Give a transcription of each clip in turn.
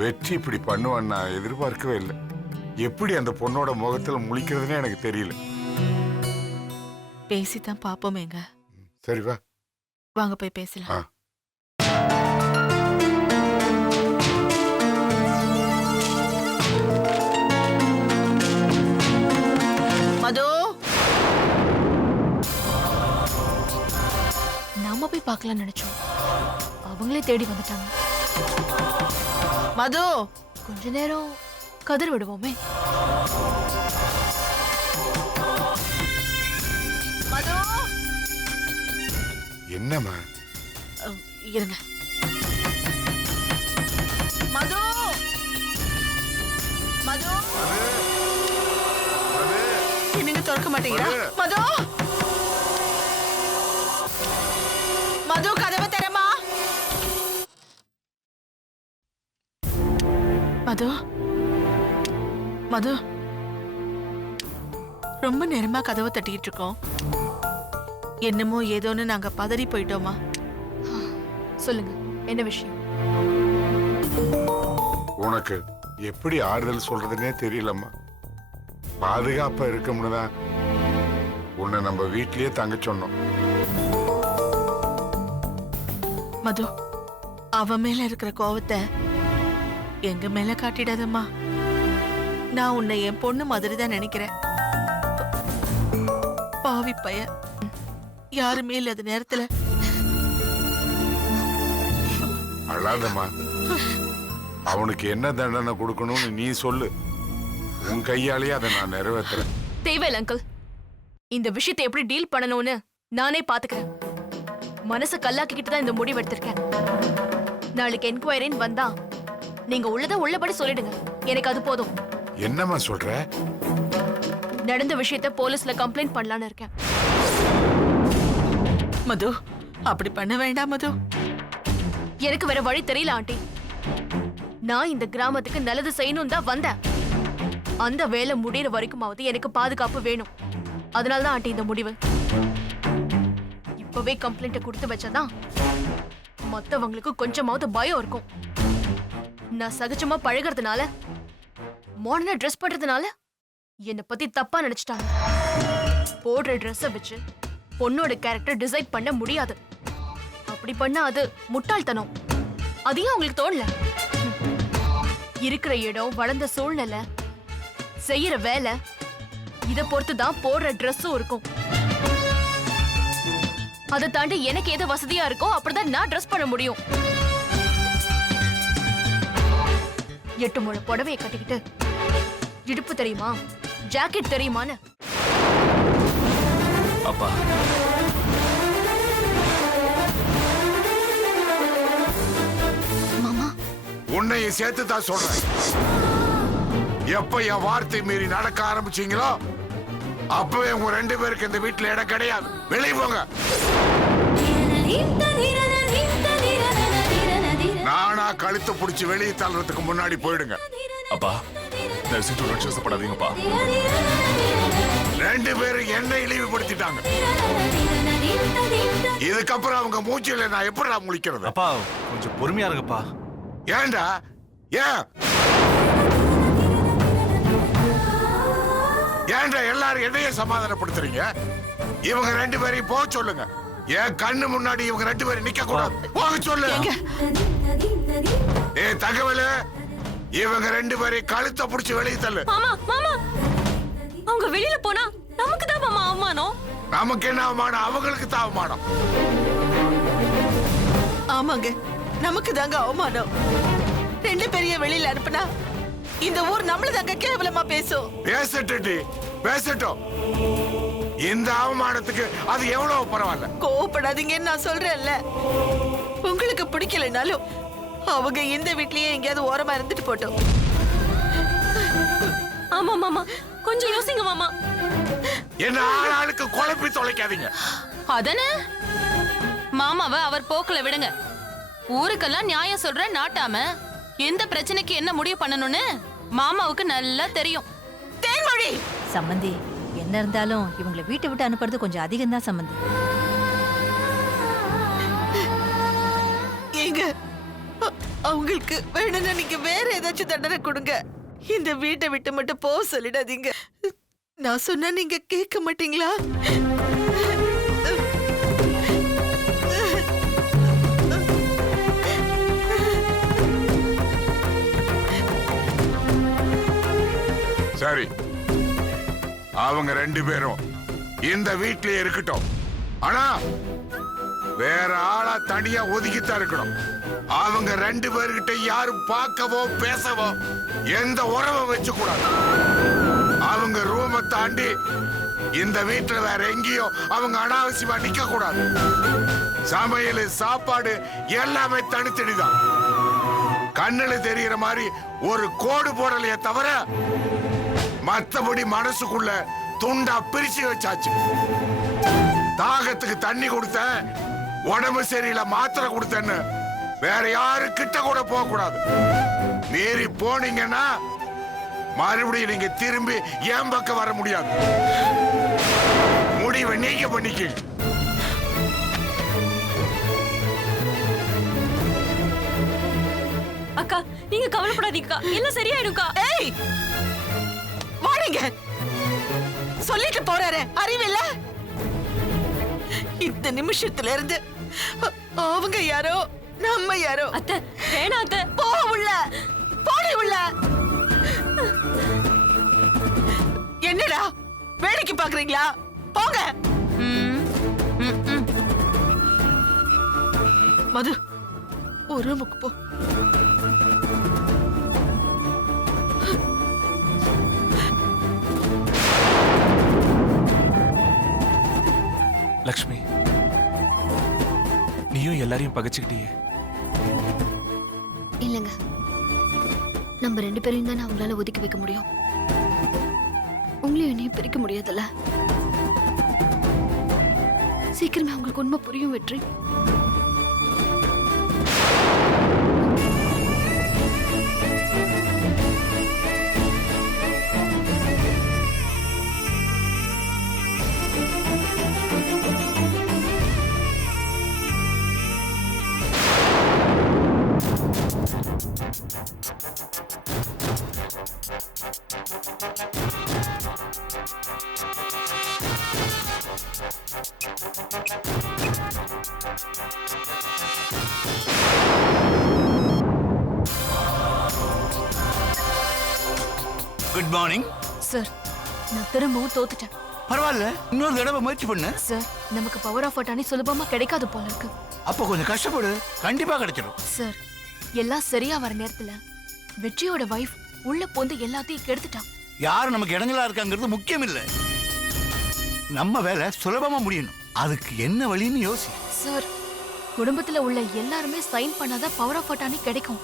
வெற்றி இப்படி பண்ணுவான்னு நான் எதிர்பார்க்கவே இல்லை. எப்படி அந்த பொண்ணோட முகத்துல முழிக்கிறதுனே எனக்கு தெரியல. பேசித்தான் பாப்போமேங்க. சரி வா, வாங்க போய் பேசலாம். மது, நாம போய் பார்க்கலாம்னு நினைச்சோம், அவங்களே தேடி வந்துட்டாங்க. மது, கொஞ்ச நேரம் கதிர் விடுவோமே. மது, என்னம்மா? இருங்க. மது, மது, நீங்க திறக்க மாட்டீங்களா? மது, மது, கதவை திறமா. மது, மது, ரொம்ப நேரமா கதவை தட்டிட்டு இருக்கோம். என்னமோ ஏதோன்னு நாங்க பதறி போயிட்டோமா? சொல்லுங்க, என்ன விஷயம்? உனக்கு எப்படி ஆறுதல் சொல்றதுன்னே தெரியலம்மா. பாதுகாப்பா இருக்கும்னு தான் உன்னை நம்ம வீட்லயே தங்க சொன்னோம். மது, அவ மேல இருக்கிற கோவத்தை எங்க மேல காட்டிடாதம்மா. நான் உன்னை என் பொண்ணு மாதிரி தான் நினைக்கிறேன். பாவி பைய யாருமே இல்லாத நேரத்துல. அழாதம்மா. அவனுக்கு என்ன தண்டனை கொடுக்கணும்னு நீ சொல்லு. உன் கையாலேயே அதை நான் நிறைவேற்றுறேன். தேவையில்ல அங்கிள், இந்த விஷயத்தை எப்படி டீல் பண்ணணும்னு நானே பாத்துக்கிறேன். மனசு கல்லாக்கிக்கிட்டு தான் இந்த முடிவு எடுத்திருக்கேன். நாளைக்கு என்கொயரின்னு வந்தா நீங்க உள்ளத உள்ளபடி சொல்லிடுங்க, எனக்கு அது போதும். என்னம்மா சொல்ற? நடந்த விஷயத்த போலீஸ்ல கம்ப்ளைண்ட் பண்ணலான்னு இருக்கேன். மது, அப்படி பண்ண வேண்டாம் மது. எனக்கு வேற வழி தெரியல ஆண்டி. நான் இந்த கிராமத்துக்கு நல்லது செய்யணும் தான் வந்தேன். அந்த வேலை முடியற வரைக்குமாவது எனக்கு பாதுகாப்பு வேணும். அதனாலதான் ஆண்டி இந்த முடிவு. இப்பவே கம்ப்ளைண்ட் கொடுத்து வச்சாதான் மத்தவங்களுக்கு கொஞ்சமாவது பயம் இருக்கும். நான் சகஜமா பழகிறதுனால, மாடர்னா ட்ரெஸ் பண்றதுனால என்னை பத்தி தப்பா நினைச்சிட்டாங்க. போடுற ட்ரெஸ்ஸை வச்சு பொண்ணோட கேரக்டர் டிசைட் பண்ண முடியாது. அப்படி பண்ணா அது முட்டாள்தனம். அதையும் அவங்களுக்கு தோணல. இருக்கிற இடம், வளர்ந்த சூழ்நிலை, செய்யற வேலை, இத பொறுத்துதான் போடுற ட்ரெஸ்ஸும் இருக்கும். அதை தாண்டி எனக்கு எது வசதியா இருக்கோ அப்படிதான் நான் ட்ரெஸ் பண்ண முடியும். 8 முழ புடவையை கட்டிக்கிட்டு இடுப்பு தெரியுமா, ஜாக்கெட் தெரியுமான்னு. அப்பா, மாமா, உன்னையும் சேர்த்து தான் சொல்றேன். எப்ப என் வார்த்தை மீறி நடக்க ஆரம்பிச்சீங்களோ அப்பவே உங்க 2 பேருக்கு இந்த வீட்டுல இடம் கிடையாது. வெளியே போங்க. நானா கழுத்து பிடிச்சி வெளியே தள்ளுறதுக்கு முன்னாடி போயிடுங்க. அப்பா, உணர்ச்சிப்படாதீங்கப்பா. 2 பேரும் என்ன இழிவுபடுத்திட்டாங்க. இதுக்கப்புறம் அவங்க மூச்சில நான் எப்படி முழிக்கிறது? அப்பா, கொஞ்சம் பொறுமையா இருங்கப்பா. ஏன்டா? ஏன் ஏன்டா எல்லாரும் என்னையே சமாதானப்படுத்துறீங்க? இவங்க 2 பேரையும் போக சொல்லுங்க. என் கண்ணு முன்னாடி இவங்க 2 பேரும் நிக்க கூடாது. போக சொல்லு. தகவல், இவங்க 2 பேரையும் கழுத்தை பிடிச்சி வெளியே தள்ளு. மாமா, மாமா, அவங்க வெளியில போனா நமக்கு தான் மாமா அவமானம். நமக்கு என்ன அவமானம்? அவங்களுக்கு தான் அவமானம். ஆமாங்க, நமக்கு தாங்க அவமானம். 2 பெரிய வெளியில அனுப்புனா இந்த ஊர் நம்மள தாங்க கேவலமா பேசும். பேசட்டும். இந்த அவமானத்துக்கு அது எவ்வளவு பரவாயில்ல. கோவப்படாதீங்கன்னு நான் சொல்றேன்ல. உங்களுக்கு பிடிக்கலனாலும் அவங்க இந்த வீட்லயே எங்கேயாவது ஓரமா இருந்துட்டு போட்டோம். ஆமா மாமா, கொஞ்சம் யோசிங்க மாமா. என்ன ஆளுக்கு குழப்பி தொலைக்காதீங்க. அதனே மாமாவை அவர் போக்குல விடுங்க. ஊருக்கெல்லாம் நியாயம் சொல்ற நாட்டாம எந்த பிரச்சனைக்கு என்ன முடிவு பண்ணணும்னு மாமாவுக்கு நல்லா தெரியும். தேன்மொழி, சம்பந்தி, என்ன இருந்தாலும் இவங்களை வீட்டை விட்டு அனுப்புறது கொஞ்சம் அதிகம் தான் சம்பந்தி. ஏங்க, அவங்களுக்கு வேணும்னா நீங்க வேற ஏதாச்சும் தண்டனை கொடுங்க. இந்த வீட்டை விட்டு மட்டும் போக சொல்லிடாதீங்க. நான் சொன்னா நீங்க கேட்க மாட்டீங்களா? சரி, அவங்க 2 பேரும் இந்த வீட்லயே இருக்கட்டும். ஆனா வேற ஆளா தனியா ஒதுக்கித்தான் இருக்கணும். அவங்க 2 பேர்கிட்ட யாரும் பார்க்கவோ பேசவோ எந்த உறவை வச்சு கூடாது. அவங்க ரூமை தாண்டி இந்த வீட்டுல வேற எங்கேயோ அவங்க அனாவசியமா நிக்க கூடாது. சமையல், சாப்பாடு எல்லாமே தனித்தனிதான். கண்ணுல தெரிகிற மாதிரி ஒரு கோடு போடலையே தவிர மத்தபடி மனசுக்குள்ள துண்டா பிரிச்சு வச்சாச்சு. தாகத்துக்கு தண்ணி கொடுத்த, உடம்பு சரியில்லை மாத்திரை கொடுத்தேன்னு வேற யாரு கிட்ட கூட போக கூடாது. மீறி போனீங்கன்னா மறுபடியும் நீங்க திரும்பி என் பக்கம் வர முடியாது. முடிவை நீங்க பண்ணிக்க. அக்கா நீங்க கவலைப்படாதீங்கக்கா, எல்லாம் சரியாயிடும்க்கா. ஏய், வாடிங்க. சொல்லிட்டு போறாரு, அறிவில்ல? இந்த நிமிஷத்துல இருந்து அவங்க யாரோ நம்ம யாரோ. அத்தை வேணாம் அத்தை. போ உள்ள, போடி உள்ள. என்னடா வேடிக்கை பாக்குறீங்களா? போங்க. மது, ஒரு ரூமுக்கு போ. லக்ஷ்மி, நீயும் எல்லாரையும் பகைச்சுக்கிட்டியே. இல்லைங்க, நம்ம 2 பேரையும் தானே அவங்களால ஒதுக்கி வைக்க முடியும். உங்களையும் என்னையும் பிரிக்க முடியாதுல்ல. சீக்கிரமே அவங்களுக்கு உண்மை புரியும் வெற்றி. குட் மார்னிங் சார், நான் திரும்பவும் தோத்துட்டேன். பரவாயில்ல, இன்னொரு தடவை முயற்சி பண்ணு. சார், நமக்கு பவர் ஆஃப் அட்டானி சுலபமா கிடைக்காது போல இருக்கு. அப்போ கொஞ்சம் கஷ்டப்படு, கண்டிப்பா கிடைச்சிடும். சார், எல்லாம் சரியா வர நேரத்துல வெற்றியோட வைஃப் உள்ள போந்து எல்லாத்தையும் கெடுத்துட்டான். யார் நமக்கு இடைஞ்சலா இருக்காங்கிறது முக்கியம் இல்ல. நம்ம வேலை சுலபமா முடியணும். அதுக்கு என்ன வழின்னு யோசி. சார், குடும்பத்துல உள்ள எல்லாருமே சைன் பண்ணாதான் பவர் ஆஃப் அட்டானி கிடைக்கும்.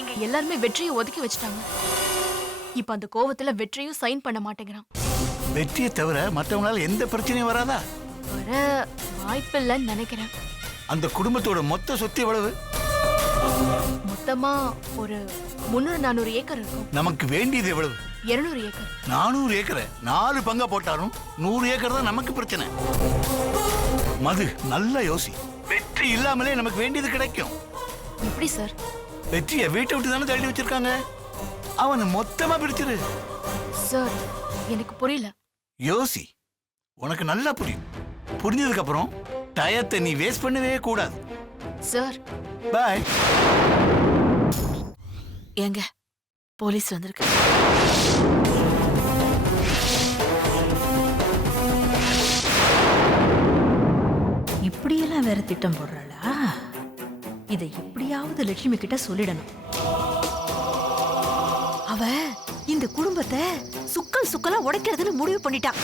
இங்க எல்லாருமே வெற்றியை ஒதுக்கி வச்சுட்டாங்க. இப்ப அந்த கோவத்துல வெற்றியும் சைன் பண்ண மாட்டேங்கிறான். வெற்றியை தவிர மற்றவங்களால எந்த பிரச்சனையும் வராதா? வர வாய்ப்பில்லைன்னு நினைக்கிறேன். அந்த குடும்பத்தோட மொத்த சொத்து எவ்வளவு? மொத்தமா ஒரு 300-400 ஏக்கர் இருக்கும். நமக்கு வேண்டியது எவ்வளவு? 200 ஏக்கர். 400 ஏக்கரை 4 பங்கா போட்டாலும் 100 ஏக்கர் தான் நமக்கு பிரச்சனை. மது, நல்லா யோசி. வெற்றி இல்லாமலே நமக்கு வேண்டியது கிடைக்கும். எப்படி சார்? வெற்றியை வீட்டை விட்டு தானே தள்ளி வச்சிருக்காங்க. அவனை மொத்தமா பிரிச்சிரு. சார், எனக்கு புரியல. யோசி, உனக்கு நல்லா புரியும். புரிஞ்சதுக்கு அப்புறம் டயத்தை நீ வேஸ்ட் பண்ணவே கூடாது. சார், பாய். ஏங்க, போலீஸ் வந்திருக்கு. இப்படியெல்லாம் வேற திட்டம் போடுறாளா? இதை எப்படியாவது லட்சுமி கிட்ட சொல்லிடணும். அவ இந்த குடும்பத்தை சுக்கல் சுக்கலா உடைக்கிறதுன்னு முடிவு பண்ணிட்டான்.